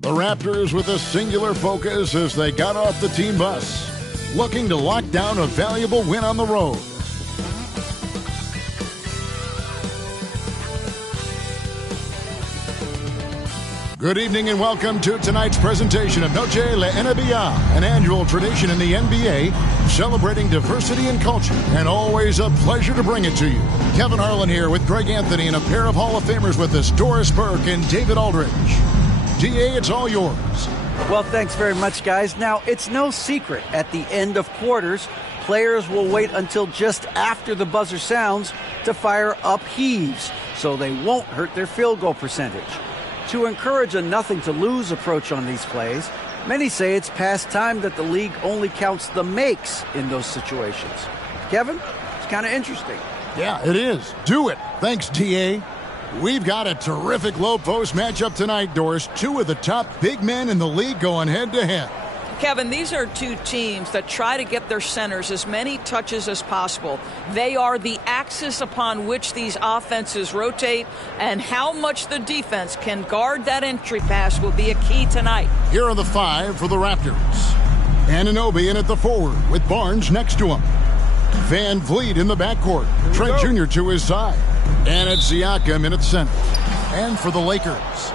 The Raptors with a singular focus as they got off the team bus, looking to lock down a valuable win on the road. Good evening and welcome to tonight's presentation of Noche La NBA, an annual tradition in the NBA celebrating diversity and culture, and always a pleasure to bring it to you. Kevin Harlan here with Greg Anthony and a pair of Hall of Famers with us, Doris Burke and David Aldridge. DA, it's all yours. Well, thanks very much, guys. Now, it's no secret at the end of quarters, players will wait until just after the buzzer sounds to fire up heaves, so they won't hurt their field goal percentage. To encourage a nothing-to-lose approach on these plays, many say it's past time that the league only counts the makes in those situations. Kevin, it's kind of interesting. Yeah, it is. Do it. Thanks, DA. We've got a terrific low-post matchup tonight, Doris. Two of the top big men in the league going head-to-head. Kevin, these are two teams that try to get their centers as many touches as possible. They are the axis upon which these offenses rotate, and how much the defense can guard that entry pass will be a key tonight. Here are the five for the Raptors. Anunoby in at the forward with Barnes next to him. Van Vliet in the backcourt. Trent Jr. to his side. And it's Siakam in at center. And for the Lakers,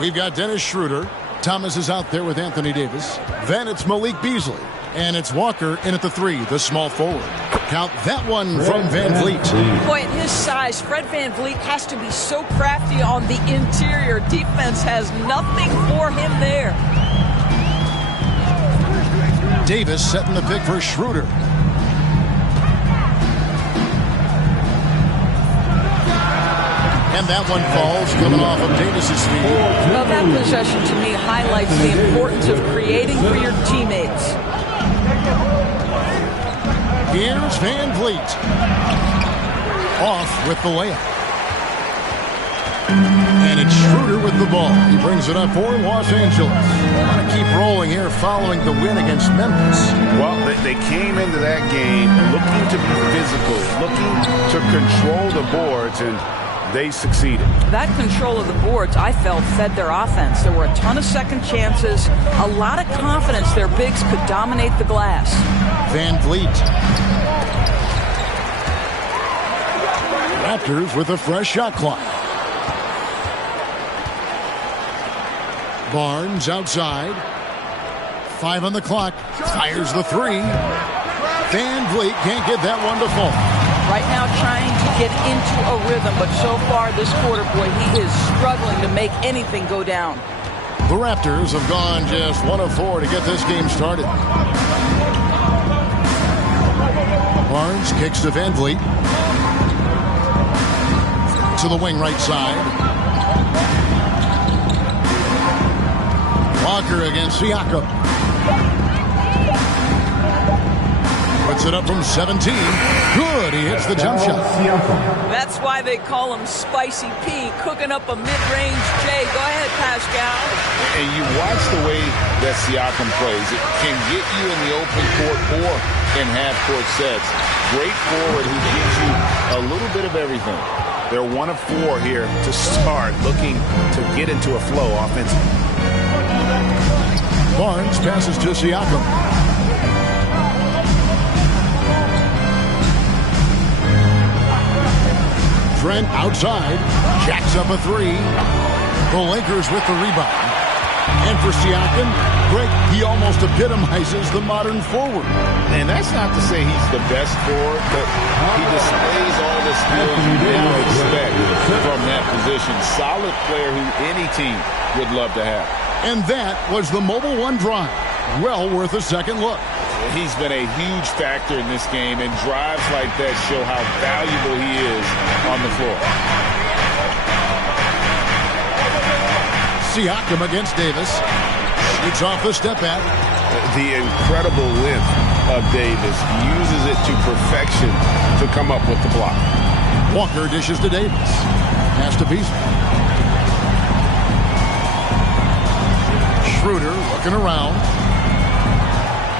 we've got Dennis Schroeder. Thomas is out there with Anthony Davis. Then it's Malik Beasley. And it's Walker in at the three, the small forward. Count that one from Van Vliet. Boy, at his size, Fred Van Vliet has to be so crafty on the interior. Defense has nothing for him there. Davis setting the pick for Schroeder. And that one falls, coming off of Davis's feet. Well, that possession to me highlights the importance of creating for your teammates. Here's Van Vliet. Off with the layup. And it's Schroeder with the ball. He brings it up for Los Angeles. They want to keep rolling here following the win against Memphis. Well, they came into that game looking to be physical, looking to control the boards, and they succeeded. That control of the boards, I felt, fed their offense. There were a ton of second chances, a lot of confidence their bigs could dominate the glass. Van Vliet. Raptors with a fresh shot clock. Barnes outside. 5 on the clock. Fires the three. Van Vliet can't get that one to fall. Right now trying to get into a rhythm, but so far this quarter, boy, he is struggling to make anything go down. The Raptors have gone just 1 of 4 to get this game started. Barnes kicks to Van Vliet. To the wing right side. Walker against Siakam. Puts it up from 17. Good. He hits the jump shot. That's why they call him Spicy P, cooking up a mid-range J. Go ahead, Pascal. And you watch the way that Siakam plays. It can get you in the open court or in half-court sets. Great forward who gives you a little bit of everything. They're 1 of 4 here to start, looking to get into a flow offensively. Barnes passes to Siakam. Trent outside, jacks up a three. The Lakers with the rebound. And for Siakam, Greg, he almost epitomizes the modern forward. And that's not to say he's the best forward, but he displays all the skills you now expect from that position. Solid player who any team would love to have. And that was the Mobile One drive. Well worth a second look. He's been a huge factor in this game, and drives like that show how valuable he is on the floor. Siakam against Davis. Shoots off the step back. The incredible length of Davis, uses it to perfection to come up with the block. Walker dishes to Davis. Pass to Beasley. Schroeder looking around.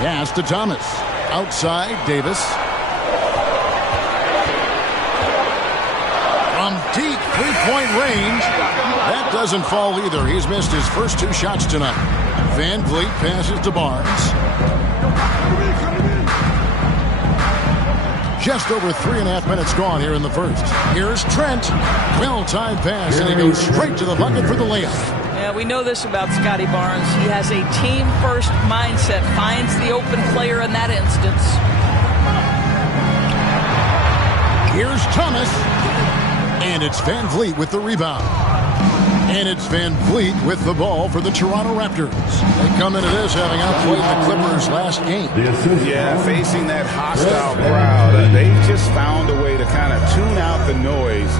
Pass to Thomas. Outside, Davis. From deep three-point range. That doesn't fall either. He's missed his first 2 shots tonight. Van Vliet passes to Barnes. Just over 3.5 minutes gone here in the first. Here's Trent. Well-timed pass, and he goes straight to the bucket for the layup. Yeah, we know this about Scotty Barnes. He has a team-first mindset, finds the open player in that instance. Here's Thomas. And it's Van Vliet with the rebound. And it's Van Vliet with the ball for the Toronto Raptors. They come into this having outplayed the Clippers last game. Yeah, facing that hostile crowd, they've just found a way to kind of tune out the noise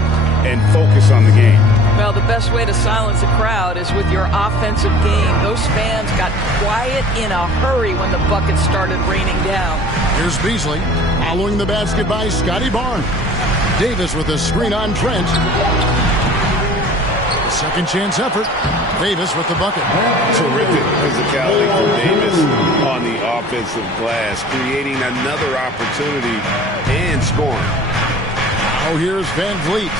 and focus on the game. Well, the best way to silence a crowd is with your offensive game. Those fans got quiet in a hurry when the buckets started raining down. Here's Beasley following the basket by Scotty Barnes. Davis with a screen on Trent. Second chance effort. Davis with the bucket. Terrific physicality from Davis on the offensive glass, creating another opportunity and scoring. Oh, here's Van Vliet.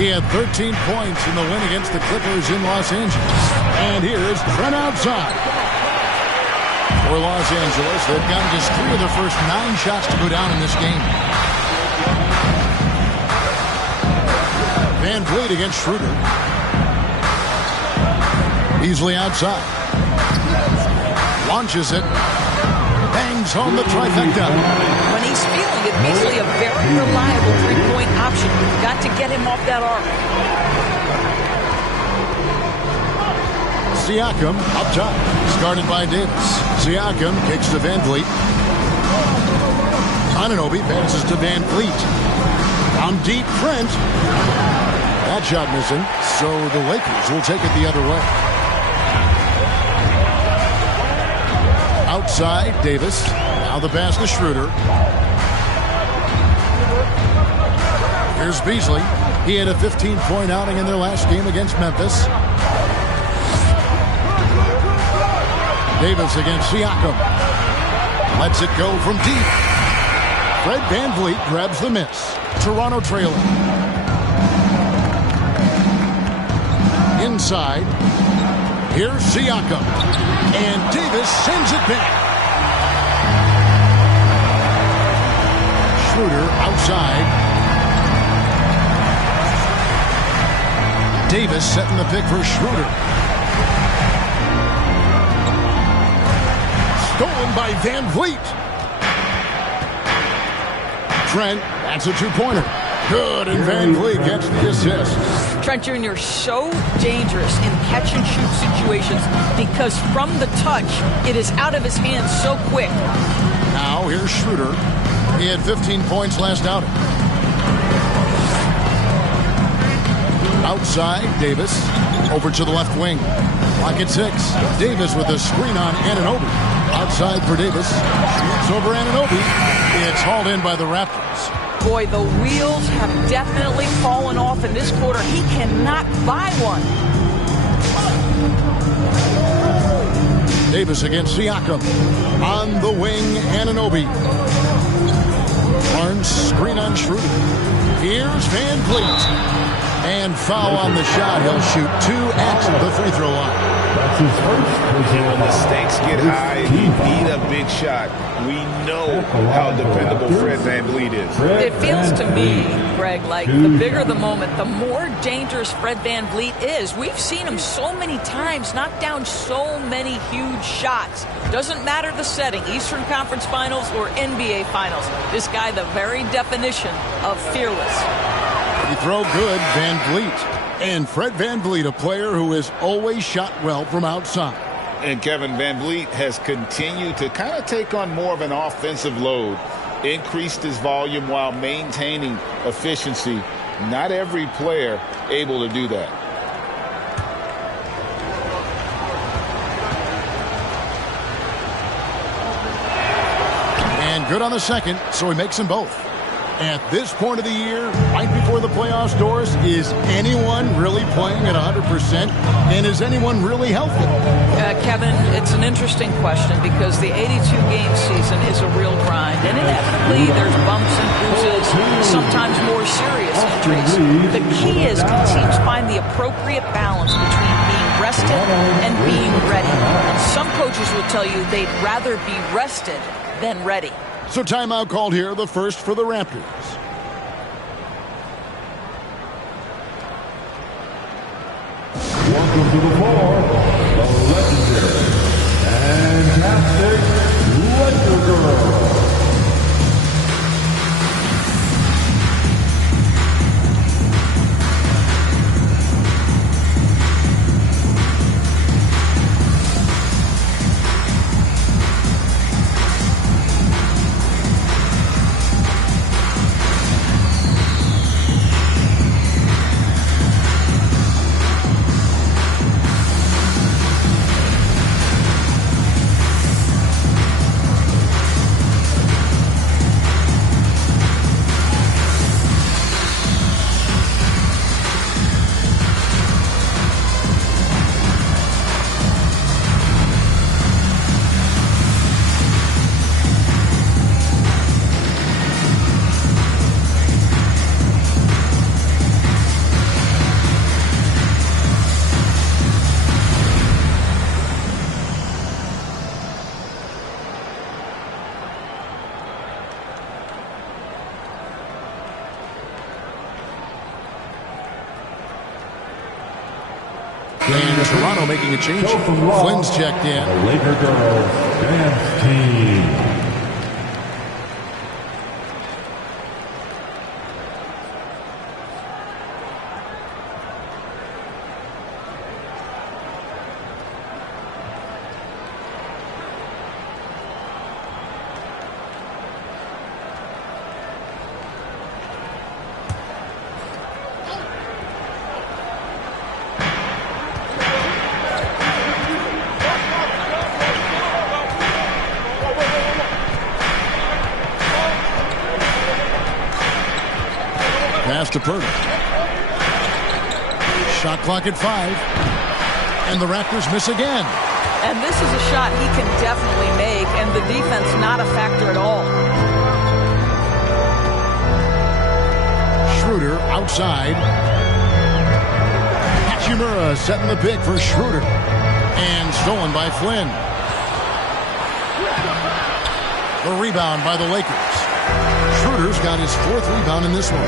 He had 13 points in the win against the Clippers in Los Angeles. And here's Trent outside. For Los Angeles, they've gotten just 3 of their first 9 shots to go down in this game. Van Vliet against Schroeder. Beasley outside. Launches it. Bangs home the trifecta. When he's feeling it, Beasley a very reliable three-point option. You've got to get him off that arc. Siakam up top. Started by Davis. Siakam kicks to Van Vliet. Anunoby passes to Van Vliet. Down deep, Trent. That shot missing, so the Lakers will take it the other way. Outside, Davis. Now the pass to Schroeder. Here's Beasley. He had a 15-point outing in their last game against Memphis. Davis against Siakam. Lets it go from deep. Fred Van Vliet grabs the miss. Toronto trailing. Inside. Here's Siakam. And Davis sends it back. Schroeder outside. Davis setting the pick for Schroeder. Stolen by Van Vliet. Trent, that's a 2-pointer. Good, and Van Vliet gets the assist. Trent Jr. so dangerous in catch-and-shoot situations because from the touch, it is out of his hands so quick. Now here's Schroeder. He had 15 points last outing. Outside, Davis. Over to the left wing. Clock at 6. Davis with a screen on Anunoby. Outside for Davis. It's over Anunoby. It's hauled in by the Raptors. Boy, the wheels have definitely fallen off in this quarter. He cannot buy one. Davis against Siakam. On the wing, Anunoby. Barnes screen on Schroeder. Here's Van Vliet. And foul on the shot. He'll shoot 2 at the free throw line. That's his first. When the stakes get high and you need a big shot, we know how dependable Fred Van Vliet is. It feels to me, Greg, like the bigger the moment, the more dangerous Fred Van Vliet is. We've seen him so many times knock down so many huge shots. Doesn't matter the setting, Eastern Conference Finals or NBA Finals. This guy, the very definition of fearless. He throw good, Van Vliet. And Fred Van Vliet, a player who has always shot well from outside. And Kevin Van Vliet has continued to kind of take on more of an offensive load, increased his volume while maintaining efficiency. Not every player able to do that. And good on the second, so he makes them both. At this point of the year, right before the playoffs doors, is anyone really playing at 100%? And is anyone really healthy? Kevin, it's an interesting question because the 82-game season is a real grind. And inevitably, there's bumps and bruises, sometimes more serious injuries. The key is can teams find the appropriate balance between being rested and being ready. And some coaches will tell you they'd rather be rested than ready. So timeout called here, the first for the Raptors. Welcome to the floor, the legendary, fantastic Laker Girl. And Toronto making a change. Flynn's checked in. The Laker Girls Dance Team. Pass to Purdy. Shot clock at 5. And the Raptors miss again. And this is a shot he can definitely make, and the defense not a factor at all. Schroeder outside. Hachimura setting the pick for Schroeder. And stolen by Flynn. The rebound by the Lakers. Schroeder's got his 4th rebound in this one.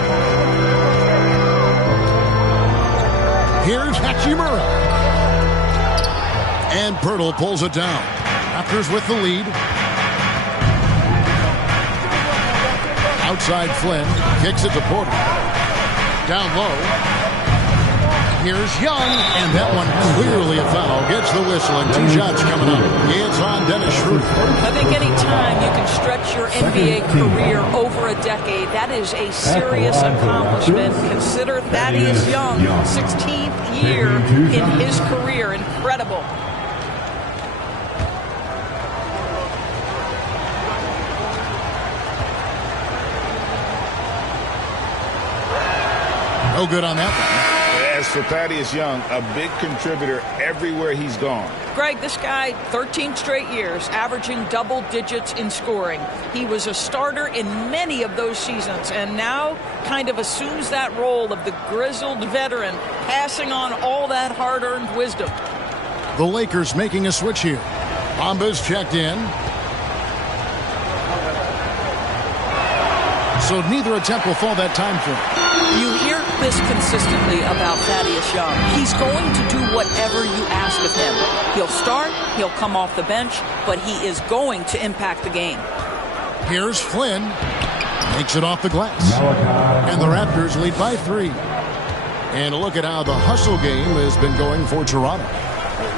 Here's Hachimura. And Pirtle pulls it down. Raptors with the lead. Outside Flynn. Kicks it to Porter. Down low. Here's Young, and that one clearly a foul. Gets the whistle, and 2 shots coming up. It's on Dennis Schroeder. I think any time you can stretch your NBA career over a decade, that is a serious accomplishment. Consider Thaddeus Young, 16th year in his career. Incredible. No good on that one. As for Thaddeus Young, a big contributor everywhere he's gone. Greg, this guy, 13 straight years, averaging double digits in scoring. He was a starter in many of those seasons, and now kind of assumes that role of the grizzled veteran, passing on all that hard-earned wisdom. The Lakers making a switch here. Bamba's checked in. So neither attempt will fall that time for him. You hear this consistently about Thaddeus Young. He's going to do whatever you ask of him. He'll start, he'll come off the bench, but he is going to impact the game. Here's Flynn. Makes it off the glass. And the Raptors lead by 3. And look at how the hustle game has been going for Toronto.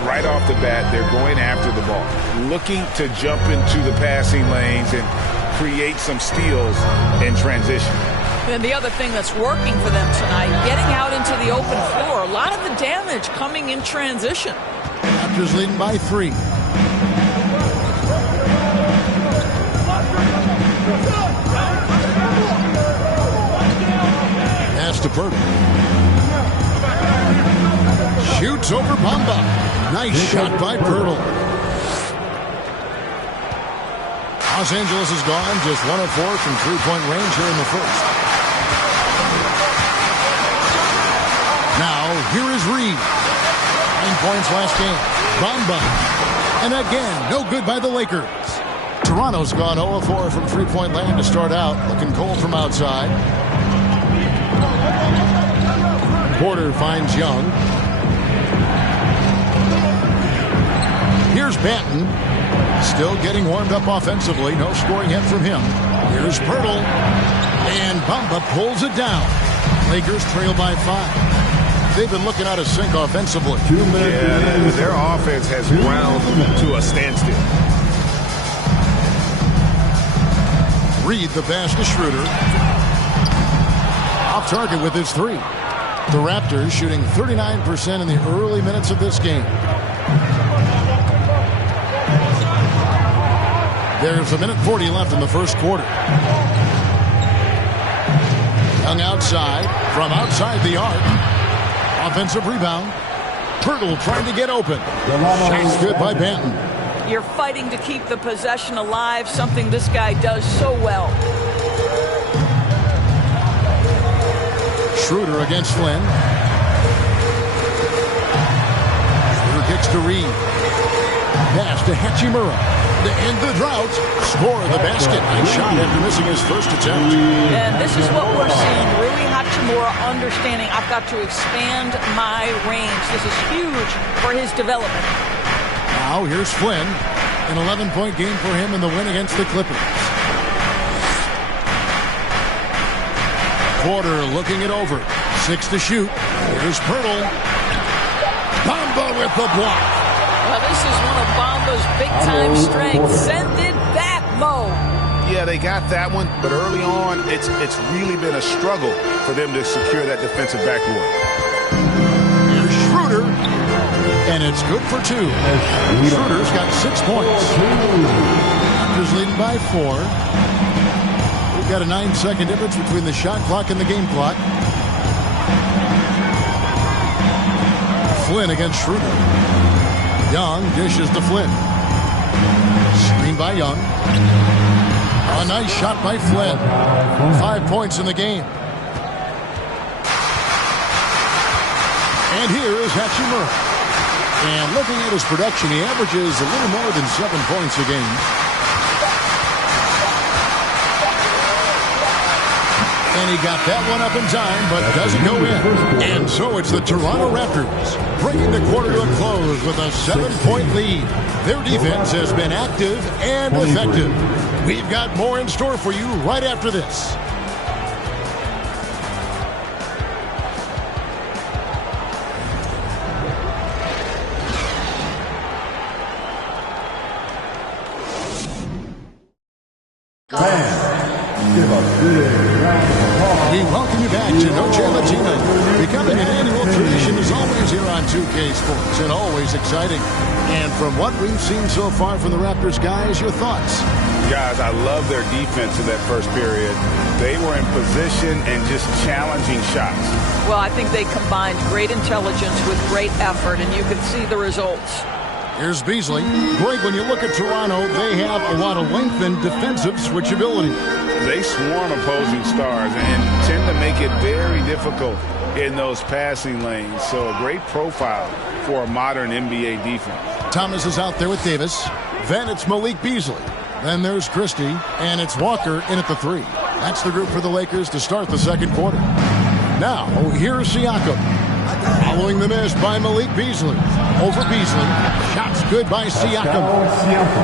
Right off the bat, they're going after the ball, looking to jump into the passing lanes and create some steals in transition. And the other thing that's working for them tonight, getting out into the open floor. A lot of the damage coming in transition. Raptors leading by 3. Pirtle. Shoots over Bamba. Nice shot by Pirtle. Los Angeles is gone, just 1 of 4 from three-point range here in the first. Now, here is Reed. 9 points last game. Bamba. And again, no good by the Lakers. Toronto's gone 0 of 4 from three-point land to start out. Looking cold from outside. Porter finds Young. Here's Banton. Still getting warmed up offensively. No scoring yet from him. Here's Pirtle. And Bamba pulls it down. Lakers trail by 5. They've been looking out of sync offensively. Yeah, their offense has ground to a standstill. Reed the pass to Schroeder. Off target with his 3. The Raptors shooting 39% in the early minutes of this game. There's 1:40 left in the first quarter. Young outside, from outside the arc. Offensive rebound. Pirtle trying to get open. Shot's good by Banton. You're fighting to keep the possession alive, something this guy does so well. Schroeder against Flynn. Schroeder kicks to Reed. Pass to Hachimura. To end the drought. Score the basket. Nice shot after missing his first attempt. And this is what we're seeing. Rui Hachimura understanding I've got to expand my range. This is huge for his development. Now here's Flynn. An 11-point game for him in the win against the Clippers. Porter looking it over. 6 to shoot. Here's Pirtle. Bamba with the block. Well, this is one of Bamba's big-time strengths. Send it back, Mo. Yeah, they got that one, but early on, it's really been a struggle for them to secure that defensive backboard. Here's Schroeder. And it's good for 2. Schroeder's got 6 points. Raptors leading by 4. We've got a 9-second difference between the shot clock and the game clock. Flynn against Schroeder. Young dishes to Flynn. Screen by Young. A nice shot by Flynn. 5 points in the game. And here is Hachimura. And looking at his production, he averages a little more than 7 points a game. And he got that one up in time, but doesn't go in. And so it's the Toronto Raptors bringing the quarter to a close with a 7-point lead. Their defense has been active and effective. We've got more in store for you right after this. We welcome you back to Noche Latina. Becoming an annual tradition is always here on 2K Sports and always exciting. And from what we've seen so far from the Raptors, guys, your thoughts? Guys, I love their defense in that first period. They were in position and just challenging shots. Well, I think they combined great intelligence with great effort, and you can see the results. Here's Beasley. Greg, when you look at Toronto, they have a lot of length and defensive switchability. They swarm opposing stars and tend to make it very difficult in those passing lanes. So a great profile for a modern NBA defense. Thomas is out there with Davis. Then it's Malik Beasley. Then there's Christie. And it's Walker in at the 3. That's the group for the Lakers to start the second quarter. Now, here's Siakam. Following the miss by Malik Beasley. Over Beasley. Shots good by Siakam.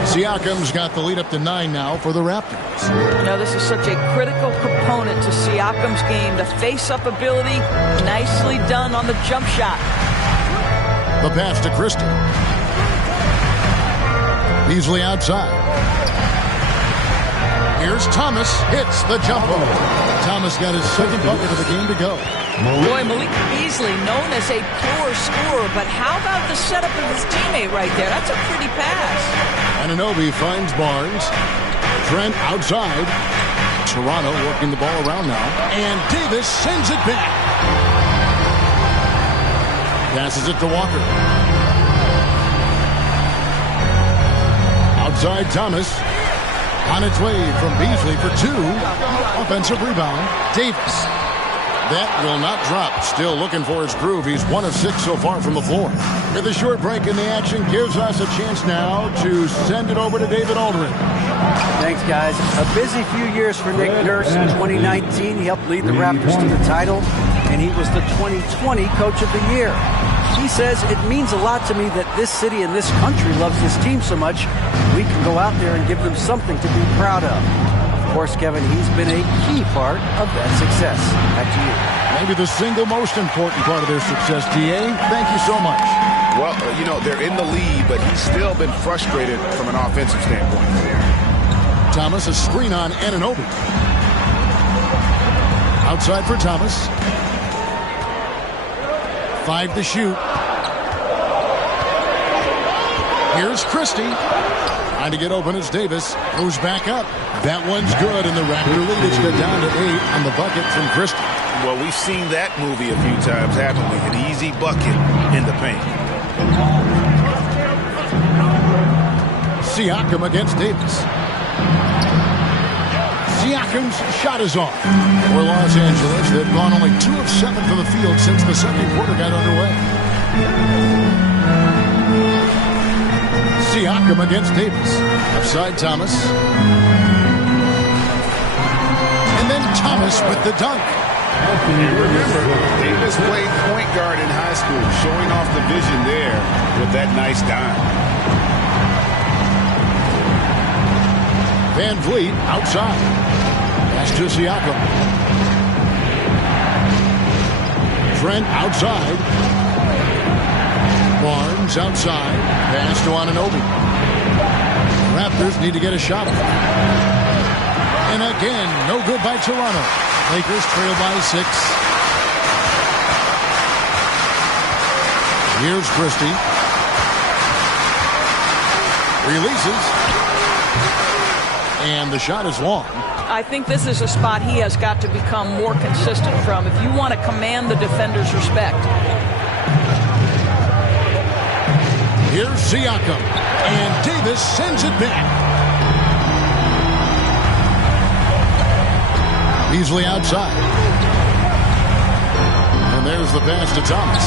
Siakam's got the lead up to 9 now for the Raptors. You know, this is such a critical component to Siakam's game. The face-up ability, nicely done on the jump shot. The pass to Christie. Beasley outside. Here's Thomas. Hits the jumper. Thomas got his second bucket of the game to go. Boy, Malik Beasley known as a pure scorer, but how about the setup of his teammate right there? That's a pretty pass. Anunoby finds Barnes. Trent outside. Toronto working the ball around now. And Davis sends it back. Passes it to Walker. Outside Thomas. On its way from Beasley for 2. Offensive rebound. Davis. That will not drop. Still looking for his groove. He's 1 of 6 so far from the floor. With a short break in the action, gives us a chance now to send it over to David Aldridge. Thanks, guys. A busy few years for Nick Nurse. In 2019, he helped lead the Raptors to the title, and he was the 2020 Coach of the Year. He says, it means a lot to me that this city and this country loves this team so much. We can go out there and give them something to be proud of. Of course, Kevin, he's been a key part of that success. Back to you. Maybe the single most important part of their success, D.A. Thank you so much. Well, they're in the lead, but he's still been frustrated from an offensive standpoint. Thomas, a screen on Anunoby. Outside for Thomas. 5 to shoot. Here's Christie. Trying to get open as Davis goes back up. That one's good, and the Raptor lead is cut down to 8 on the bucket from Christie. Well, we've seen that movie a few times happen with an easy bucket in the paint. Siakam against Davis. Siakam's shot is off. For Los Angeles, they've gone only 2 of 7 from the field since the second quarter got underway. Siakam against Davis. Upside Thomas. And then Thomas with the dunk. And remember, Davis played point guard in high school, showing off the vision there with that nice dime. Van Vliet outside. Pass to Siakam. Trent outside. Barnes outside. Pass to Anunoby. Raptors need to get a shot off. And again, no good by Toronto. Lakers trail by 6. Here's Christie. Releases. And the shot is long. I think this is a spot he has got to become more consistent from if you want to command the defender's respect. Here's Siakam. And Davis sends it back. Beasley outside. And there's the pass to Thomas.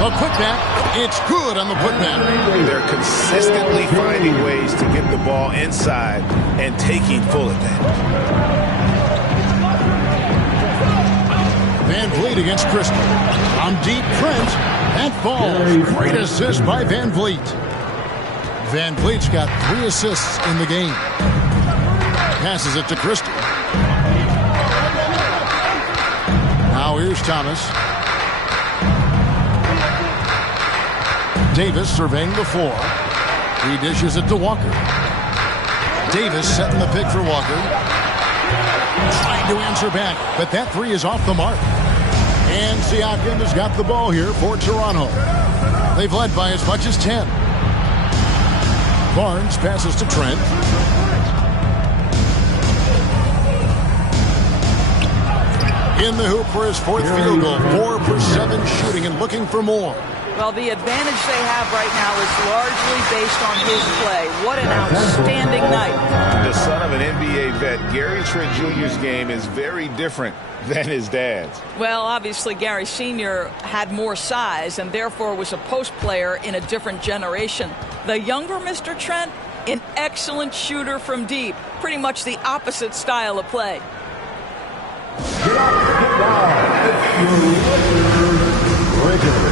A putback. It's good on the putback. They're consistently finding ways to get the ball inside and taking full advantage. Van Vliet against Christie. On deep, Trent. That falls. Great assist by Van Vliet. Van Vliet's got 3 assists in the game. Passes it to Christie. Now here's Thomas. Davis surveying the floor. He dishes it to Walker. Davis setting the pick for Walker. Trying to answer back, but that 3 is off the mark. And Siakam has got the ball here for Toronto. They've led by as much as 10. Barnes passes to Trent. In the hoop for his 4th field goal. 4 for 7 shooting and looking for more. Well, the advantage they have right now is largely based on his play. What an outstanding night. The son of an NBA vet, Gary Trent Jr.'s game is very different than his dad's. Well, obviously, Gary Sr. had more size and therefore was a post player in a different generation. The younger Mr. Trent, an excellent shooter from deep. Pretty much the opposite style of play. Get up, get down. It's your regular.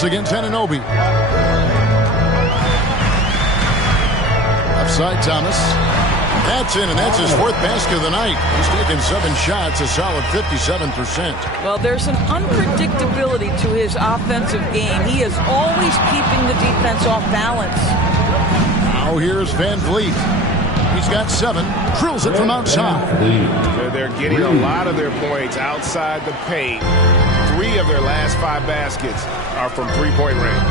Thomas against Anunoby. Upside Thomas. That's in, and that's his fourth basket of the night. He's taken 7 shots, a solid 57%. Well, there's an unpredictability to his offensive game. He is always keeping the defense off balance. Now here's Van Vliet. He's got 7, drills it from outside. They're getting a lot of their points outside the paint. 3 of their last 5 baskets are from three-point range.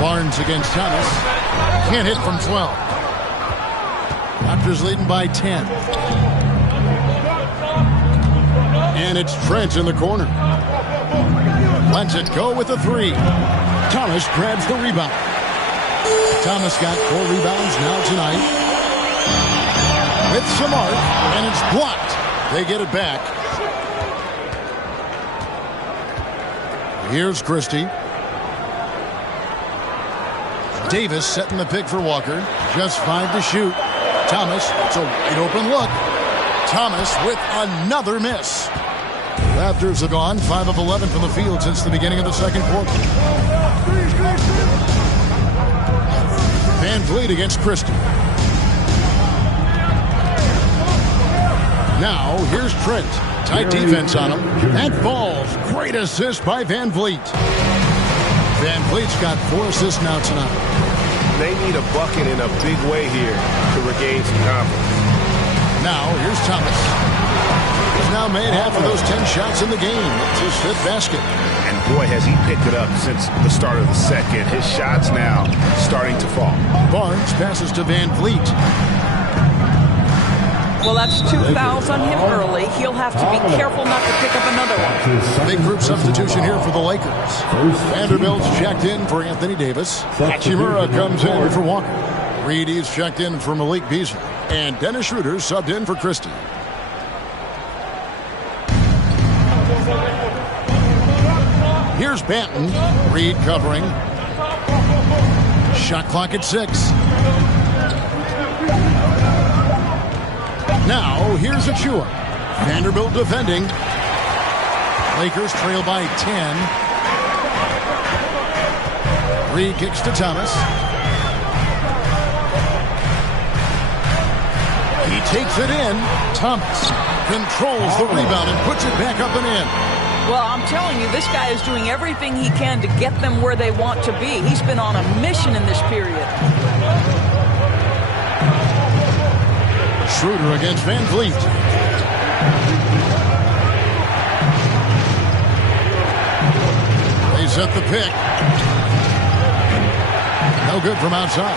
Barnes against Thomas. Can't hit from 12. Raptors leading by 10. And it's Trent in the corner. Lets it go with a 3. Thomas grabs the rebound. Thomas got 4 rebounds now tonight. With some arc, and it's blocked. They get it back. Here's Christie. Davis setting the pick for Walker. Just 5 to shoot. Thomas, it's a wide open look. Thomas with another miss. Raptors have gone 5 of 11 from the field since the beginning of the second quarter. Van Vliet against Christie. Now here's Trent. Tight defense on him. That falls. Great assist by Van Vliet. Van Vliet's got 4 assists now tonight. They need a bucket in a big way here to regain some confidence. Now, here's Thomas. He's now made half of those 10 shots in the game. It's his 5th basket. And boy, has he picked it up since the start of the second. His shots now starting to fall. Barnes passes to Van Vliet. Well, that's 2 fouls on him early. He'll have to be careful not to pick up another one. Big group substitution here for the Lakers. Vanderbilt's checked in for Anthony Davis. Hachimura comes in for Walker. Reedy's checked in for Malik Beasley. And Dennis Schroeder subbed in for Christie. Here's Banton. Reed covering. Shot clock at 6. Now, here's Achua. Vanderbilt defending. Lakers trail by 10. Reed kicks to Thomas. He takes it in. Thomas controls the rebound and puts it back up and in. Well, I'm telling you, this guy is doing everything he can to get them where they want to be. He's been on a mission in this period. Schroeder against Van Vliet. They set the pick. No good from outside.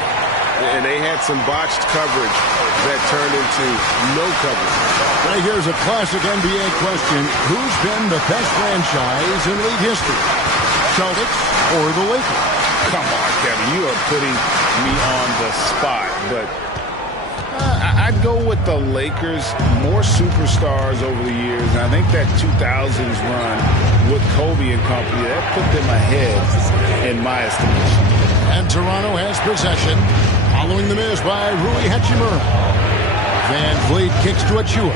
And they had some botched coverage that turned into no coverage. Right, here's a classic NBA question. Who's been the best franchise in league history? Celtics or the Lakers? Come on, Kevin. You are putting me on the spot, but I'd go with the Lakers. More superstars over the years. And I think that 2000s run with Kobe and company, that put them ahead in my estimation. And Toronto has possession. Following the miss by Rui Hachimura. Van Vliet kicks to Achua.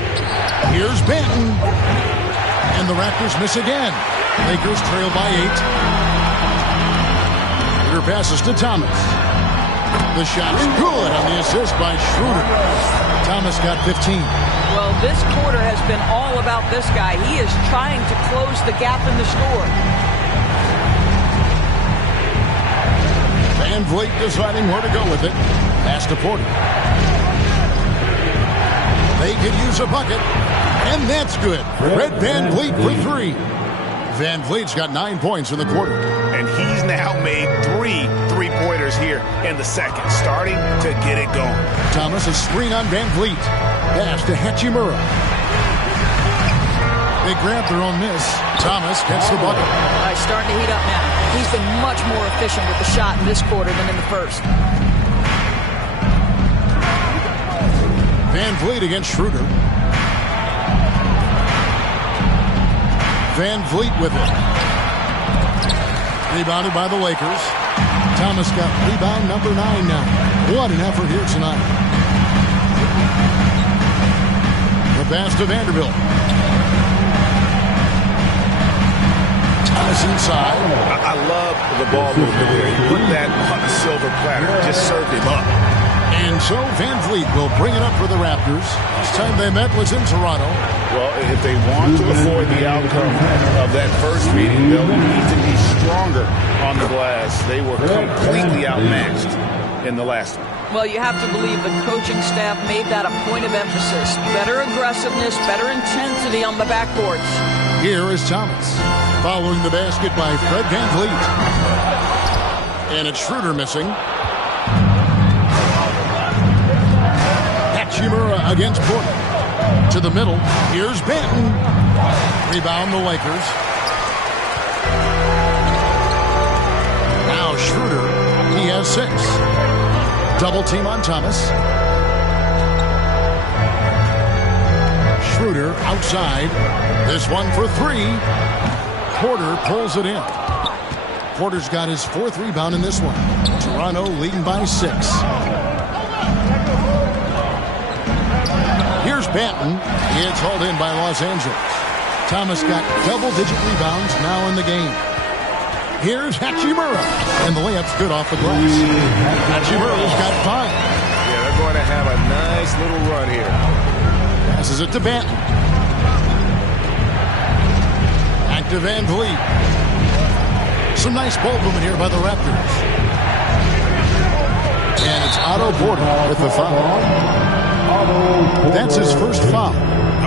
Here's Banton. And the Raptors miss again. Lakers trail by 8. Schroeder passes to Thomas. The shot's good on the assist by Schroeder. Thomas got 15. Well, this quarter has been all about this guy. He is trying to close the gap in the score. Van Vliet deciding where to go with it. Pass to Porter. They could use a bucket. And that's good. Red Van Vliet for 3. Van Vliet's got 9 points in the quarter. And he's now made 3 three-pointers here in the second, starting to get it going. Thomas, a screen on Van Vliet. Pass to Hachimura. They grab their own miss. Thomas gets the bucket. He's starting to heat up now. He's been much more efficient with the shot in this quarter than in the first. Van Vliet against Schroeder. Van Vliet with it. Rebounded by the Lakers. Thomas got rebound number 9 now. What an effort here tonight. The pass to Vanderbilt. Thomas inside. I love the ball movement there. You put that on a silver platter. Just serve him up. And so Van Vliet will bring it up for the Raptors. Last time they met was in Toronto. Well, if they want to avoid the outcome of that first meeting, they'll need to be stronger on the glass. They were completely outmatched in the last one. Well, you have to believe the coaching staff made that a point of emphasis. Better aggressiveness, better intensity on the backboards. Here is Thomas, following the basket by Fred Van Vliet. And it's Schroeder missing. Hachimura against Porter. To the middle. Here's Banton. Rebound the Lakers. Now Schroeder. He has 6. Double team on Thomas. Schroeder outside. This one for 3. Porter pulls it in. Porter's got his 4th rebound in this one. Toronto leading by 6. Here's Banton. It's hauled in by Los Angeles. Thomas got double-digit rebounds now in the game. Here's Hachimura. And the layup's good off the glass. Hachimura's got 5. Yeah, they're going to have a nice little run here. Passes it to Banton. Back to Van Vliet. Some nice ball movement here by the Raptors. And it's Otto Porter with the foul. That's his first foul.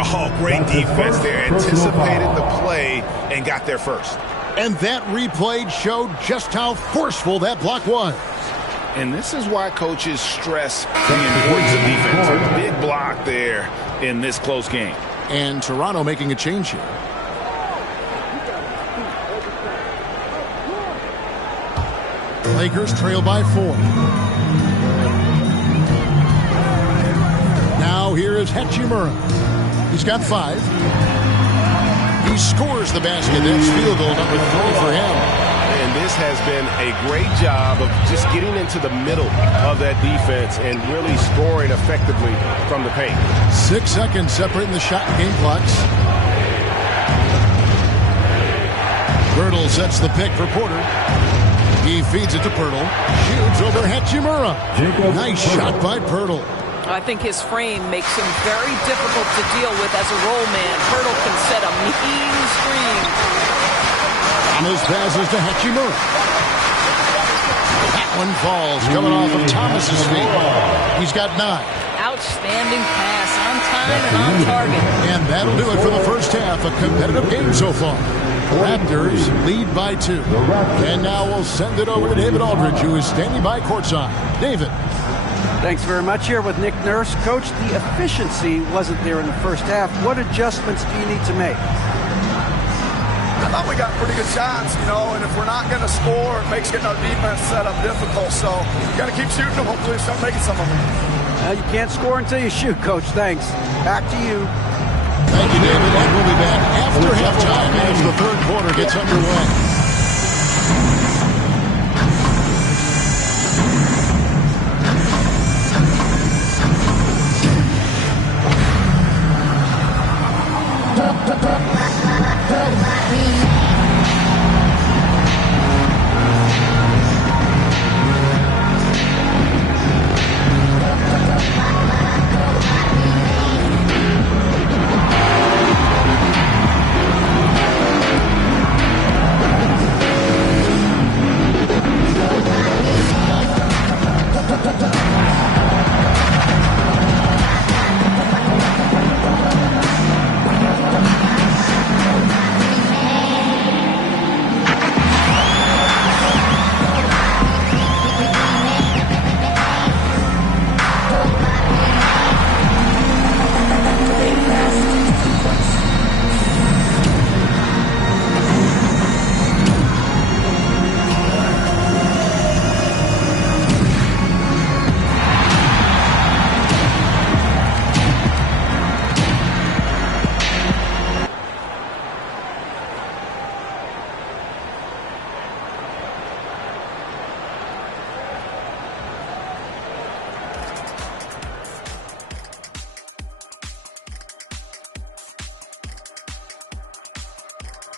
Oh, great defense there. Anticipated the play and got there first. And that replay showed just how forceful that block was. And this is why coaches stress the importance of defense. A big block there in this close game. And Toronto making a change here. Lakers trail by 4. Now here is Hachimura. He's got 5. He scores the basket. That's field goal number 3 for him. And this has been a great job of just getting into the middle of that defense and really scoring effectively from the paint. 6 seconds separating the shot and game clocks. Pirtle sets the pick for Porter. He feeds it to Pirtle. Shoots over Hachimura. Nice shot by Pirtle. I think his frame makes him very difficult to deal with as a roll man. Pirtle can set a mean screen. Thomas passes to Hachimura. That one falls, coming off of Thomas's feet. He's got 9. Outstanding pass, on time and on target. And that'll do it for the first half. A competitive game so far. Raptors lead by 2. And now we'll send it over to David Aldridge, who is standing by courtside. David. Thanks very much. Here with Nick Nurse. Coach, the efficiency wasn't there in the first half. What adjustments do you need to make? I thought we got pretty good shots, and if we're not going to score, it makes getting our defense set up difficult. So you got to keep shooting them. Hopefully start making some of them. You can't score until you shoot, Coach. Thanks. Back to you. Thank you, David. And we'll be back after halftime as the third quarter gets underway.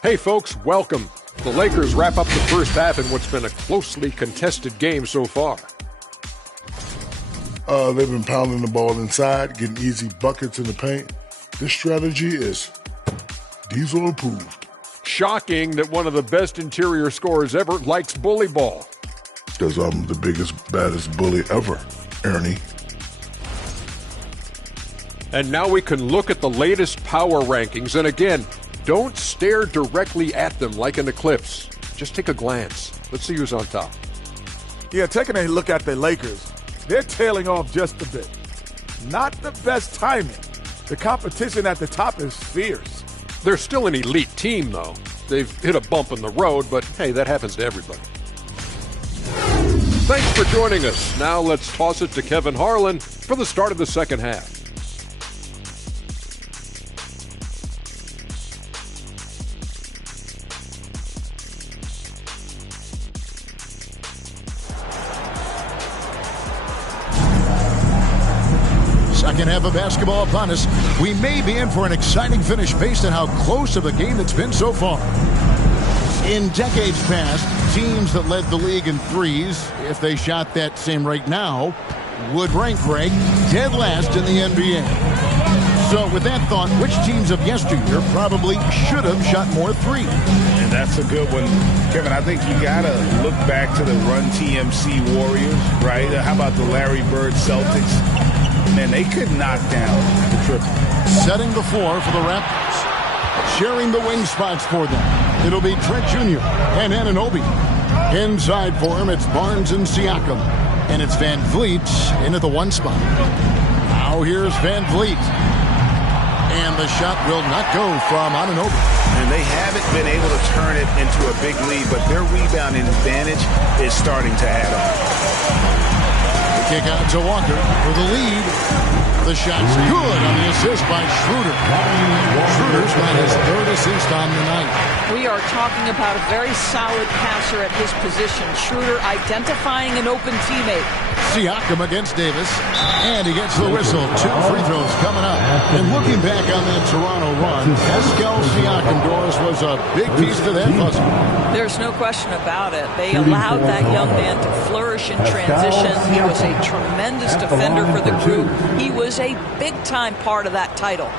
Hey folks, welcome. The Lakers wrap up the first half in what's been a closely contested game so far. They've been pounding the ball inside, getting easy buckets in the paint. This strategy is Diesel approved. Shocking that one of the best interior scorers ever likes bully ball. Because I'm the biggest, baddest bully ever, Ernie. And now we can look at the latest power rankings. And again, don't stare directly at them like an eclipse. Just take a glance. Let's see who's on top. Yeah, taking a look at the Lakers, they're tailing off just a bit. Not the best timing. The competition at the top is fierce. They're still an elite team, though. They've hit a bump in the road, but hey, that happens to everybody. Thanks for joining us. Now let's toss it to Kevin Harlan for the start of the second half. Second half of basketball upon us. We may be in for an exciting finish based on how close of a game it's been so far. In decades past, teams that led the league in threes, if they shot that same rate now, would rank dead last in the NBA. So with that thought, which teams of yesteryear probably should have shot more threes? And that's a good one. Kevin, I think you got to look back to the Run TMC Warriors, right? How about the Larry Bird Celtics? Man, they could knock down the triple. Setting the floor for the Raptors. Sharing the wing spots for them. It'll be Trent Jr. and Anunoby. Inside for him, it's Barnes and Siakam. And it's Van Vliet into the one spot. Now here's Van Vliet. And the shot will not go from Anunoby. And they haven't been able to turn it into a big lead, but their rebounding advantage is starting to add up. Kick out to Walker for the lead. The shot's good on the assist by Schroeder. Schroeder's got his third assist on the night. We are talking about a very solid passer at his position. Schroeder identifying an open teammate. Siakam against Davis, and he gets the whistle. 2 free throws coming up. And looking back on that Toronto run, Pascal Siakam, Doris, was a big piece to that puzzle. There's no question about it. They allowed that young man to flourish in transition. He was a tremendous defender for the group. He was a big-time part of that title.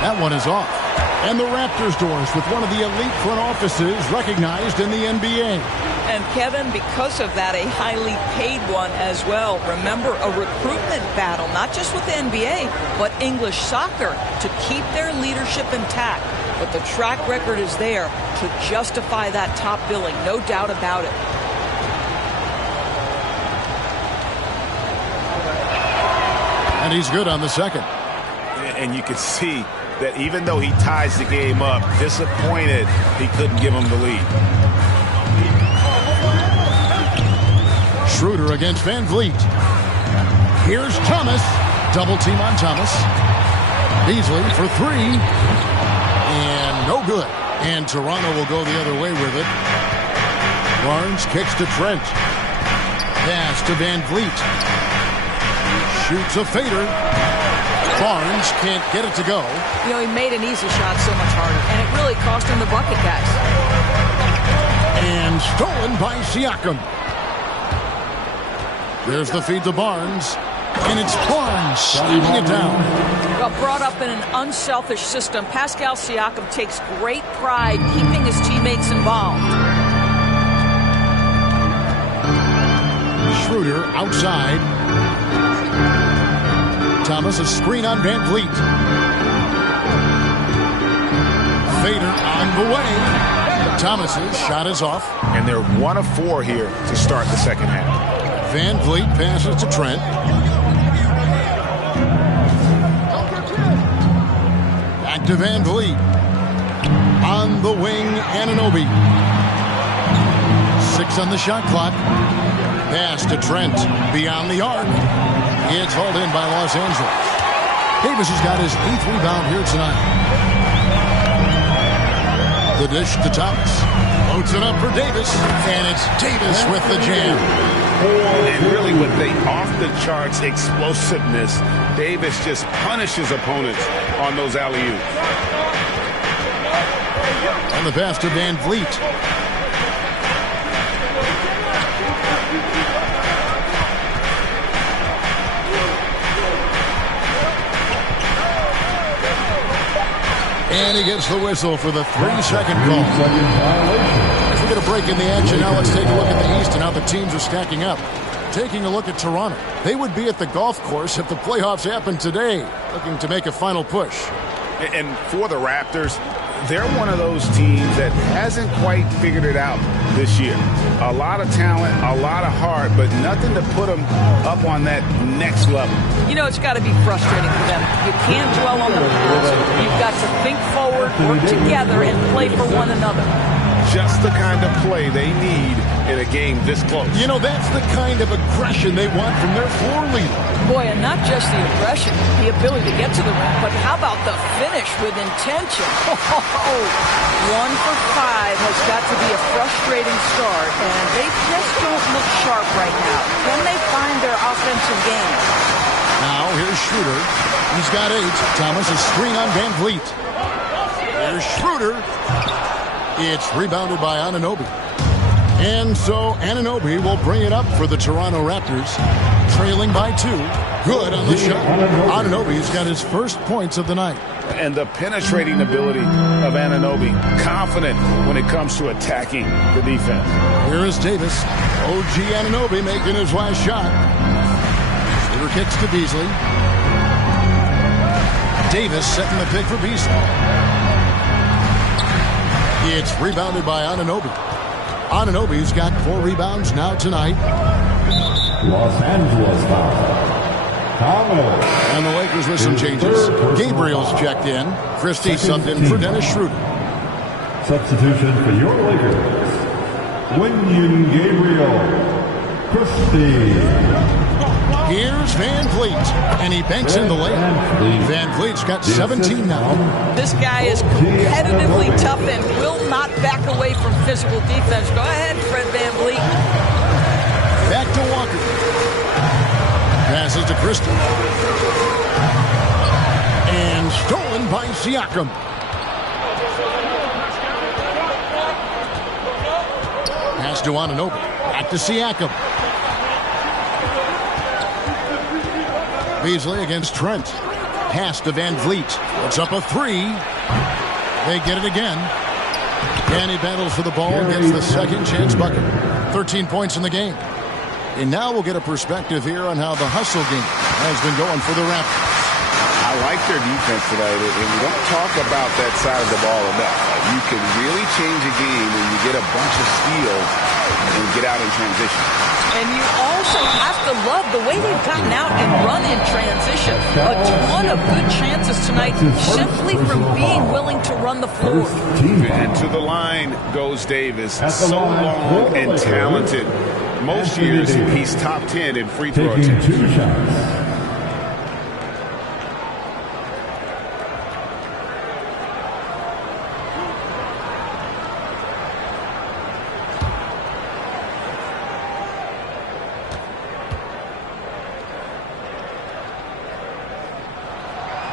That one is off. And the Raptors, Doris, with one of the elite front offices recognized in the NBA. And Kevin, because of that, a highly paid one as well. Remember, a recruitment battle, not just with the NBA, but English soccer, to keep their leadership intact. But the track record is there to justify that top billing, no doubt about it. And he's good on the second. And you can see that even though he ties the game up, disappointed he couldn't give him the lead. Schroeder against Van Vliet. Here's Thomas. Double team on Thomas. Beasley for 3. And no good. And Toronto will go the other way with it. Barnes kicks to Trent. Pass to Van Vliet. Shoots a fader. Barnes can't get it to go. You know, he made an easy shot so much harder, and it really cost him the bucket, guys. And stolen by Siakam. There's the feed to Barnes, and it's Barnes slamming it down. Well, brought up in an unselfish system, Pascal Siakam takes great pride keeping his teammates involved. Schroeder outside. Thomas, a screen on Van Vliet. Fader on the way. Thomas's shot is off. And they're 1 of 4 here to start the second half. Van Vliet passes to Trent. Back to Van Vliet. On the wing, Anunoby. 6 on the shot clock. Pass to Trent. Beyond the arc. It's hauled in by Los Angeles. Davis has got his 8th rebound here tonight. The dish to Thomas. Loads it up for Davis. And it's Davis with the jam. And really with the off-the-charts explosiveness, Davis just punishes opponents on those alley-oops. And the pass to Van Vliet. And he gets the whistle for the 3-second call. As we get a break in the action, now let's take a look at the East and how the teams are stacking up. Taking a look at Toronto. They would be at the golf course if the playoffs happened today, looking to make a final push. And for the Raptors, they're one of those teams that hasn't quite figured it out this year. A lot of talent, a lot of heart, but nothing to put them up on that next level. You know, it's got to be frustrating for them. You can't dwell on the past. You've got to think forward, work together, and play for one another. Just the kind of play they need in a game this close. You know, that's the kind of aggression they want from their floor leader. Boy, and not just the aggression, the ability to get to the rim, but how about the finish with intention? 1 for 5 has got to be a frustrating start, and they just don't look sharp right now. Can they find their offensive game? Now, here's Schroeder. He's got 8. Thomas is screen on Van Vliet. Here's Schroeder. It's rebounded by Anunoby. And so Anunoby will bring it up for the Toronto Raptors, trailing by 2. Good on the shot. Anunoby's got his first points of the night. And the penetrating ability of Anunoby, confident when it comes to attacking the defense. Here is Davis. OG Anunoby making his last shot. Schroeder kicks to Beasley. Davis setting the pick for Beasley. It's rebounded by Anunoby. Anunoby's got 4 rebounds now tonight. Los Angeles foul. Thomas. And the Lakers with some changes. Gabriel's checked in. Christie subbed in for Dennis Schroeder. Substitution for your Lakers. Wenyen Gabriel. Christie. Here's Van Vliet, and he banks in the layup. Van Vliet's got 17 now. This guy is competitively tough and will not back away from physical defense. Go ahead, Fred Van Vliet. Back to Walker. Passes to Christie. And stolen by Siakam. Pass to Anunoby. Back to Siakam. Beasley against Trent. Pass to Van Vliet. It's up a 3. They get it again. And he battles for the ball and gets the second chance bucket. 13 points in the game. And now we'll get a perspective here on how the hustle game has been going for the Raptors. I like their defense tonight, and we don't talk about that side of the ball enough. You can really change a game when you get a bunch of steals and get out in transition. And you also have to love the way they've gotten out and run in transition. A ton of good chances tonight simply from being willing to run the floor. And to the line goes Davis. So long and talented. Most years, he's top 10 in free throw attempts. 2 shots.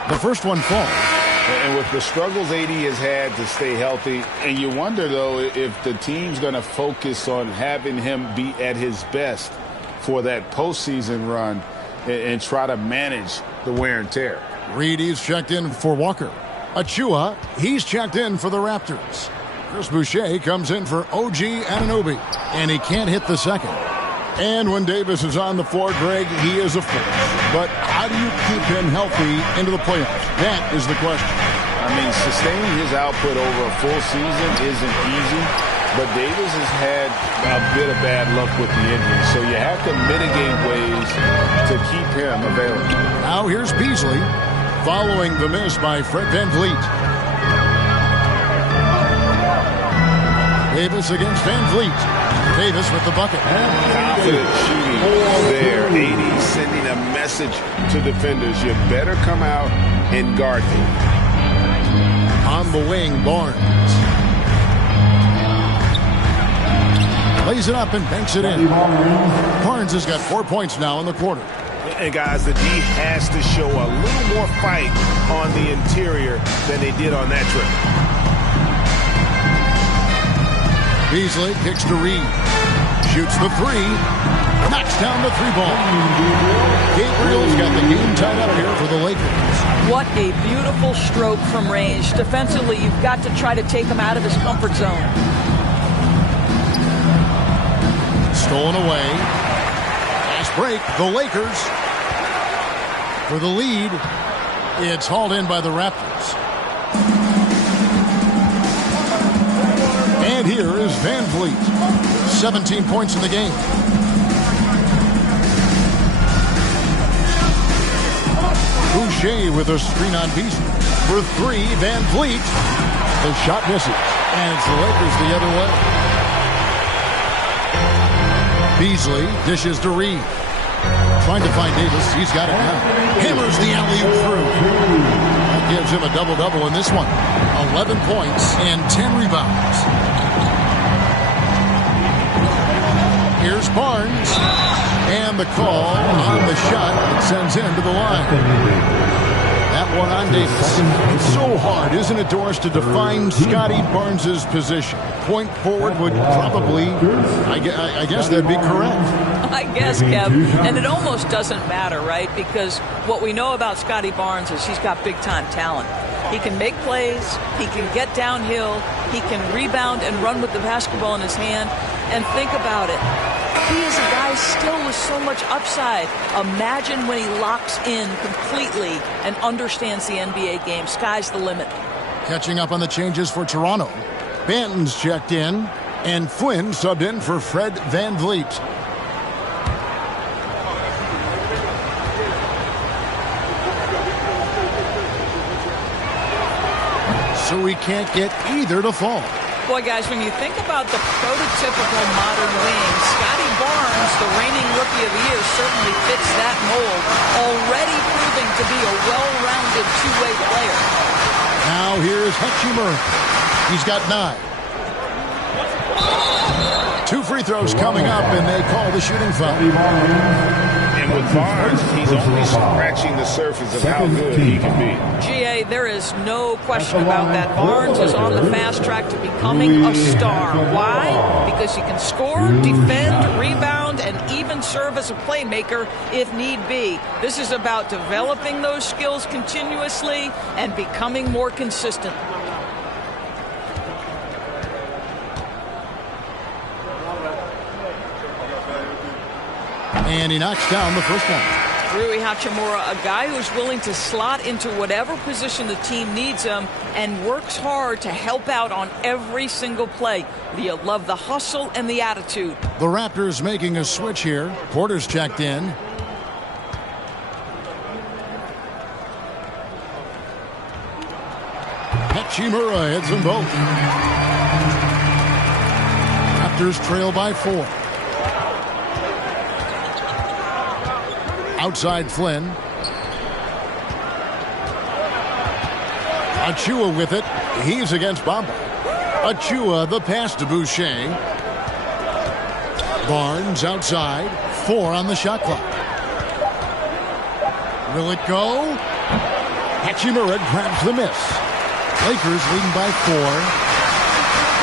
The first one falls. And with the struggles AD has had to stay healthy, and you wonder, though, if the team's going to focus on having him be at his best for that postseason run and try to manage the wear and tear. Reedy's checked in for Walker. Achua, he's checked in for the Raptors. Chris Boucher comes in for OG Anunoby, and he can't hit the second. And when Davis is on the floor, Greg, he is a force. But how do you keep him healthy into the playoffs? That is the question. I mean, sustaining his output over a full season isn't easy, but Davis has had a bit of bad luck with the injury, so you have to mitigate ways to keep him available. Now here's Beasley, following the miss by Fred Van Vliet. Davis against Van Vliet. Davis with the bucket. Confident shooting there. AD sending a message to defenders. You better come out and guard me. On the wing, Barnes. Lays it up and banks it in. Barnes has got 4 points now in the quarter. And guys, the D has to show a little more fight on the interior than they did on that trip. Beasley kicks to Reed. Shoots the three. Knocks down the three ball. Gabriel's got the game tied up here for the Lakers. What a beautiful stroke from range. Defensively, you've got to try to take him out of his comfort zone. Stolen away. Nice break. The Lakers for the lead. It's hauled in by the Raptors. And here is Van Vliet. 17 points in the game. Boucher with a screen on Beasley. For three, Van Vliet. The shot misses. And it's the Lakers the other way. Beasley dishes to Reed. Trying to find Davis. He's got it now. Hammers the alley-oop through. That gives him a double-double in this one. 11 points and 10 rebounds. Here's Barnes. And the call on the shot that sends him to the line. That one on Davis. It's so hard, isn't it, Doris, to define Scotty Barnes' position? Point forward would probably, I guess that'd be correct. I guess, Kev. And it almost doesn't matter, right? Because what we know about Scotty Barnes is he's got big-time talent. He can make plays. He can get downhill. He can rebound and run with the basketball in his hand. And think about it. He is a guy still with so much upside. Imagine when he locks in completely and understands the NBA game. Sky's the limit. Catching up on the changes for Toronto. Banton's checked in, and Flynn subbed in for Fred Van Vliet. So we can't get either to fall. Boy, guys, when you think about the prototypical modern wing, Scotty Barnes, the reigning Rookie of the Year, certainly fits that mold, already proving to be a well-rounded two-way player. Now here's Hachimura. He's got 9. 2 free throws coming up, and they call the shooting foul. And with Barnes, he's only scratching the surface of how good he can be. GA, there is no question about that. Barnes is on the fast track to becoming a star. Why? Because he can score, defend, rebound, and even serve as a playmaker if need be. This is about developing those skills continuously and becoming more consistent. And he knocks down the first one. Rui Hachimura, a guy who's willing to slot into whatever position the team needs him and works hard to help out on every single play. You love the hustle and the attitude. The Raptors making a switch here. Porter's checked in. Hachimura heads them both. Raptors trail by 4. Outside Flynn. Achua with it. He's against Bamba. Achua, the pass to Boucher. Barnes outside. 4 on the shot clock. Will it go? Hachimura grabs the miss. Lakers leading by 4.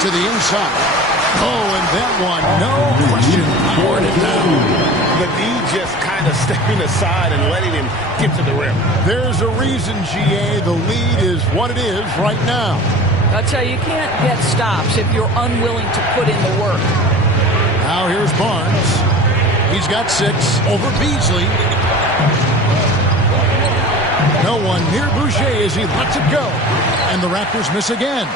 To the inside. Oh, and that one, no question, poured it down. The D just kind of stepping aside and letting him get to the rim. There's a reason, GA, the lead is what it is right now. I'll tell you, you can't get stops if you're unwilling to put in the work. Now here's Barnes. He's got 6 over Beasley. No one near Boucher as he lets it go. And the Raptors miss again.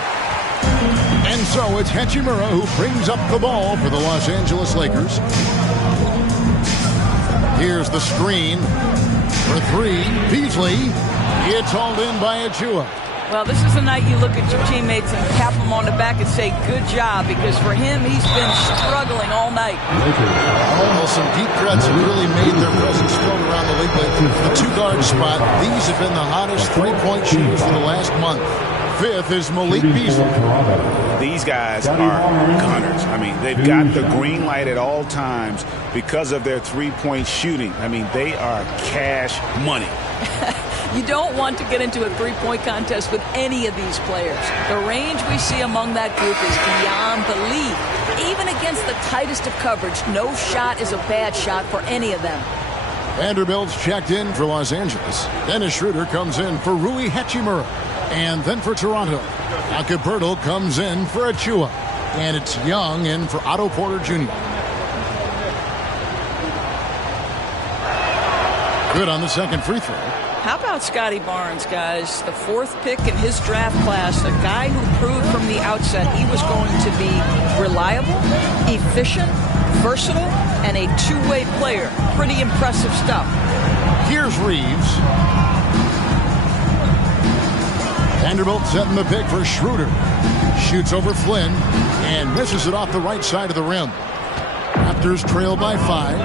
And so it's Hachimura who brings up the ball for the Los Angeles Lakers. Here's the screen for 3. Beasley. It's hauled in by Achua. Well, this is the night you look at your teammates and tap them on the back and say, good job, because for him, he's been struggling all night. Well, some deep threats have really made their presence felt around the league lately. The 2-guard spot, these have been the hottest 3-point shooters for the last month. 5th is Malik Beasley. These guys are gunners. I mean, They've got the green light at all times because of their three-point shooting. I mean, they are cash money. You don't want to get into a three-point contest with any of these players. The range we see among that group is beyond belief. Even against the tightest of coverage, no shot is a bad shot for any of them. Vanderbilt's checked in for Los Angeles. Dennis Schroeder comes in for Rui Hachimura. And then for Toronto, Acapurdo comes in for Achua. And it's Young in for Otto Porter Jr. Good on the second free throw. How about Scotty Barnes, guys? The fourth pick in his draft class, a guy who proved from the outset he was going to be reliable, efficient, versatile, and a two-way player. Pretty impressive stuff. Here's Reeves. Vanderbilt setting the pick for Schroeder. Shoots over Flynn and misses it off the right side of the rim. Raptors trail by 5.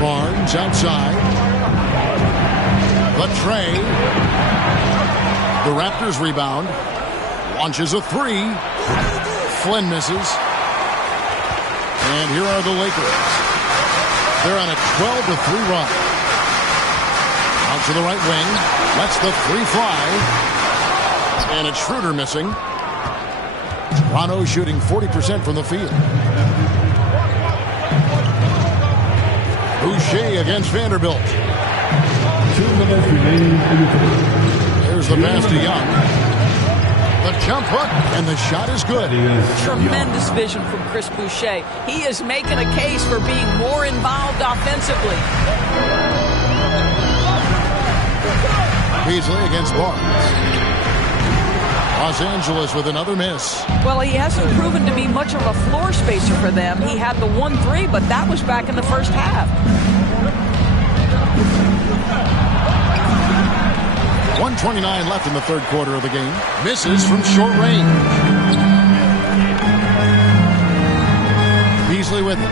Barnes outside. Latrey. The Raptors rebound. Launches a three. Flynn misses. And here are the Lakers. They're on a 12-3 run. Out to the right wing. Lets the three fly. And it's Schroeder missing. Toronto shooting 40% from the field. Boucher against Vanderbilt. 2 minutes remaining in the third. There's the pass to Young. The jump hook, and the shot is good. Tremendous vision from Chris Boucher. He is making a case for being more involved offensively. Beasley against Barnes. Los Angeles with another miss. Well, he hasn't proven to be much of a floor spacer for them. He had the 1-3, but that was back in the first half. 1:29 left in the third quarter of the game. Misses from short range. Beasley with it.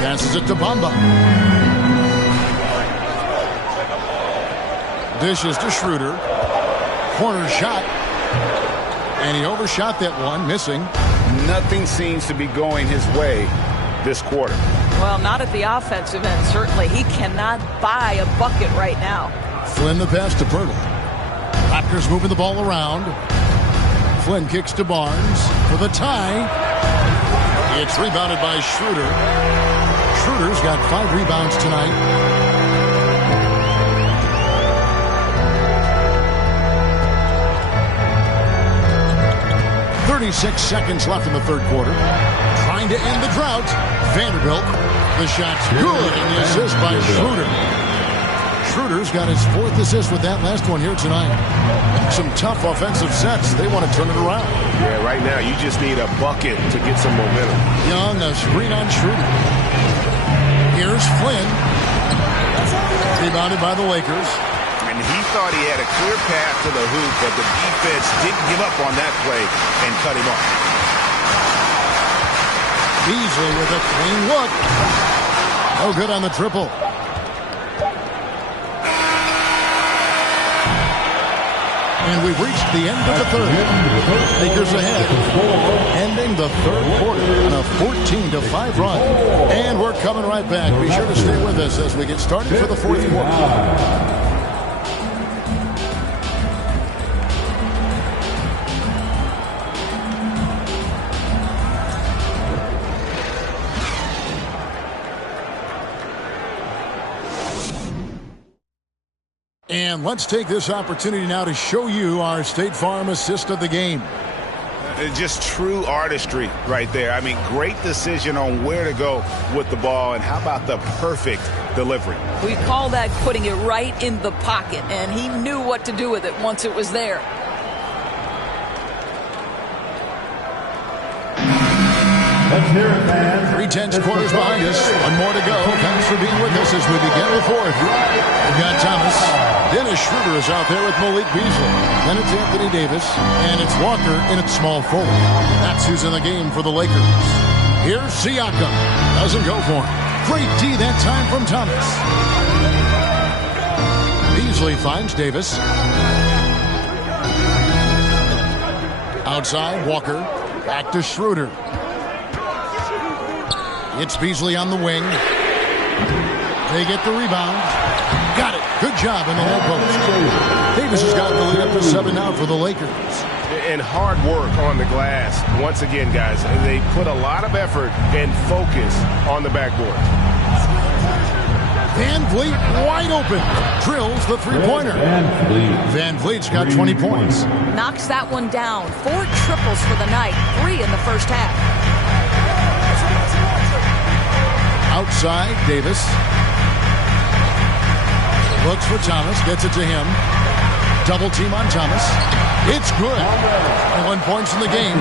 Passes it to Bamba. Dishes to Schroeder. Corner shot. And he overshot that one, missing. Nothing seems to be going his way this quarter. Well, not at the offensive end, certainly. He cannot buy a bucket right now. Flynn the pass to Pirtle. Raptors moving the ball around. Flynn kicks to Barnes for the tie. It's rebounded by Schroeder. Schroeder's got 5 rebounds tonight. 36 seconds left in the third quarter. Trying to end the drought. Vanderbilt. The shot's good, and the assist by Schroeder. Schroeder's got his 4th assist with that last one here tonight. Some tough offensive sets. They want to turn it around. Yeah, right now you just need a bucket to get some momentum. Young, a screen on Schroeder. Here's Flynn. Rebounded by the Lakers. And he thought he had a clear path to the hoop, but the defense didn't give up on that play and cut him off. Beasley with a clean look. No good on the triple. And we've reached the end of the third. Lakers ahead. Ending the third quarter on a 14-5 run. And we're coming right back. Be sure to stay with us as we get started for the fourth quarter. And let's take this opportunity now to show you our State Farm assist of the game. Just true artistry right there. I mean, great decision on where to go with the ball, and how about the perfect delivery? We call that putting it right in the pocket, and he knew what to do with it once it was there. Let's hear it, man. 3/10 quarters behind us. One more to go. Thanks for being with us as we begin the fourth. We've got Thomas. Dennis Schroeder is out there with Malik Beasley. Then it's Anthony Davis. And it's Walker in its small forward. That's who's in the game for the Lakers. Here's Siakam. Doesn't go for him. Great D that time from Thomas. Beasley finds Davis. Outside, Walker. Back to Schroeder. It's Beasley on the wing. They get the rebound. Got it. Good job in the low post. Davis has got the lead up to 7 now for the Lakers. And hard work on the glass. Once again, guys, they put a lot of effort and focus on the backboard. Van Vliet wide open. Drills the three-pointer. Van Vliet's got 20 points. Knocks that one down. 4 triples for the night. 3 in the first half. Outside, Davis. Looks for Thomas. Gets it to him. Double team on Thomas. It's good. 1 points in the game.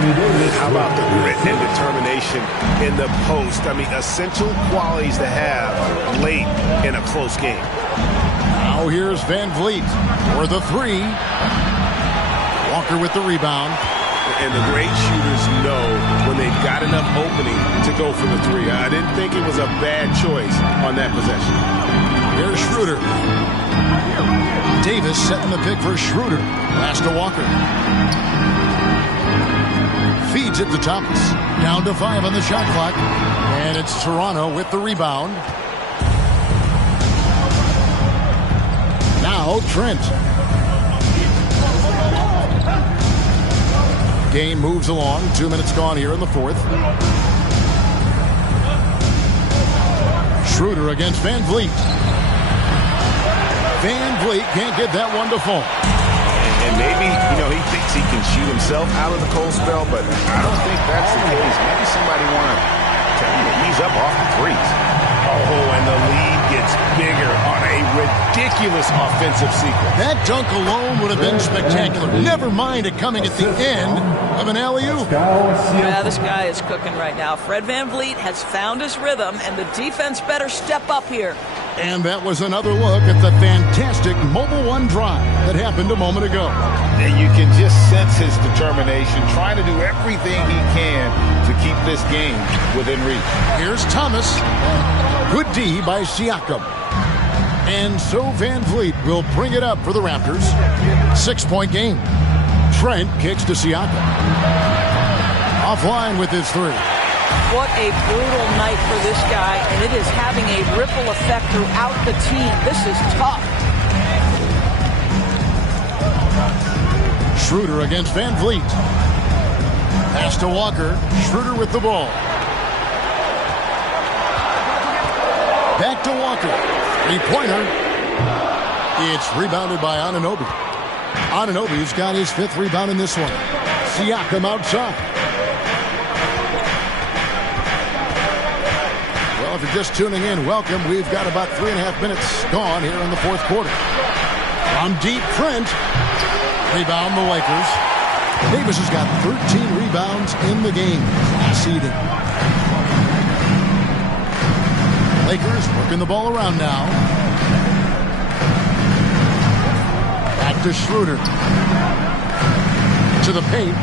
How about the grit and determination in the post? I mean, essential qualities to have late in a close game. Now here's Van Vliet for the 3. Walker with the rebound. And the great shooters know when they've got enough opening to go for the 3. I didn't think it was a bad choice on that possession. Here's Schroeder. Davis setting the pick for Schroeder. Pass to Walker. Feeds it to Thomas. Down to 5 on the shot clock. And it's Toronto with the rebound. Now Trent. Game moves along. 2 minutes gone here in the 4th. Schroeder against Van Vliet. Van Vliet can't get that one to fall. And maybe, he thinks he can shoot himself out of the cold spell, but I don't think that's the case. Maybe somebody want to tell him to ease up off the threes. Oh, and the lead gets bigger on a ridiculous offensive sequence. That dunk alone would have been spectacular. Never mind it coming at the end of an alley-oop. Yeah, this guy is cooking right now. Fred Van Vliet has found his rhythm, and the defense better step up here. And that was another look at the fantastic Mobile One drive that happened a moment ago. And you can just sense his determination, trying to do everything he can to keep this game within reach. Here's Thomas. Good D by Siakam. And so Van Vliet will bring it up for the Raptors. 6-point game. Trent kicks to Siakam. Offline with his 3. What a brutal night for this guy, and it is having a ripple effect throughout the team. This is tough. Schroeder against Van Vliet. Pass to Walker. Schroeder with the ball. Back to Walker. 3-pointer. It's rebounded by Anunoby. Anunoby's got his 5th rebound in this one. Siakam outside. Well, if you're just tuning in, welcome. We've got about 3.5 minutes gone here in the 4th quarter. From deep, Trent. Rebound the Lakers. Davis has got 13 rebounds in the game. Seeding. Lakers working the ball around now. Back to Schroeder. To the paint.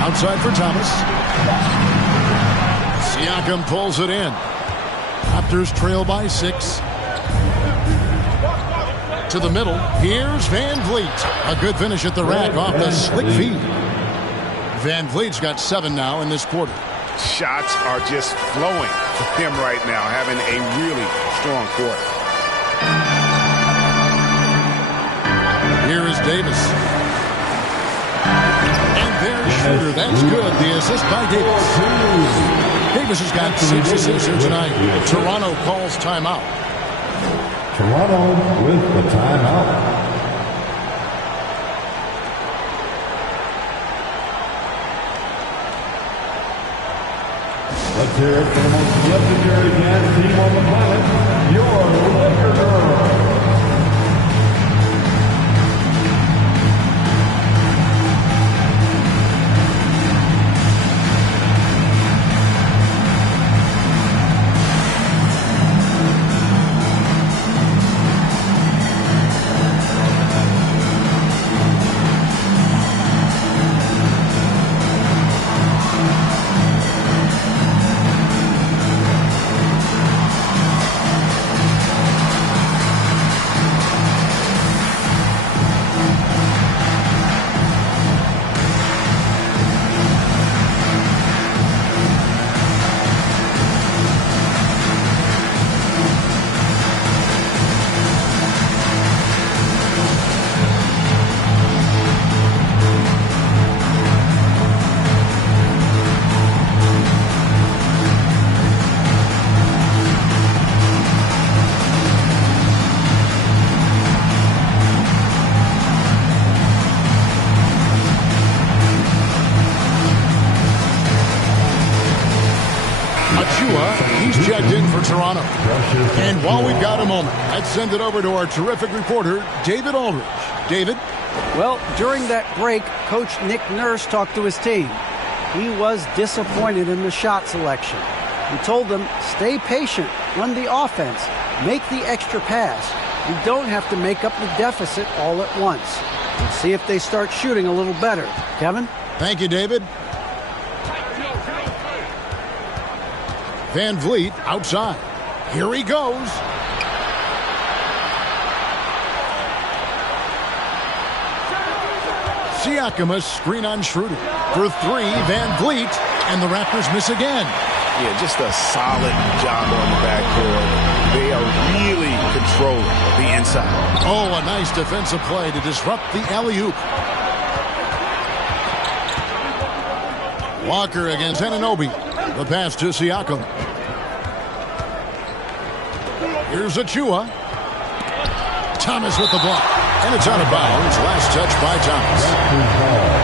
Outside for Thomas. Siakam pulls it in. Raptors trail by 6. To the middle. Here's Van Vliet. A good finish at the rack off the slick feed. Van Vliet's got 7 now in this quarter. Shots are just flowing for him right now, having a really strong quarter. Here is Davis. And there's Schroeder. That's good. The assist by Davis. Davis has got 6 assists here tonight. Toronto calls timeout. Toronto with the timeout. Let's hear it from the most legendary dance team on the planet, your Laker Girls. Toronto. And while we've got a moment, let's send it over to our terrific reporter, David Aldridge. David? Well, during that break, Coach Nick Nurse talked to his team. He was disappointed in the shot selection. He told them, stay patient, run the offense, make the extra pass. You don't have to make up the deficit all at once. Let's see if they start shooting a little better. Kevin? Thank you, David. Van Vliet outside. Here he goes. Siakam a screen on Schroeder. For three, Van Vliet, and the Raptors miss again. Yeah, just a solid job on the backcourt. They are really controlling the inside. Oh, a nice defensive play to disrupt the alley-oop. Walker against Anunoby. The pass to Siakam. Here's Achua. Thomas with the block. And it's out of bounds. Last touch by Thomas.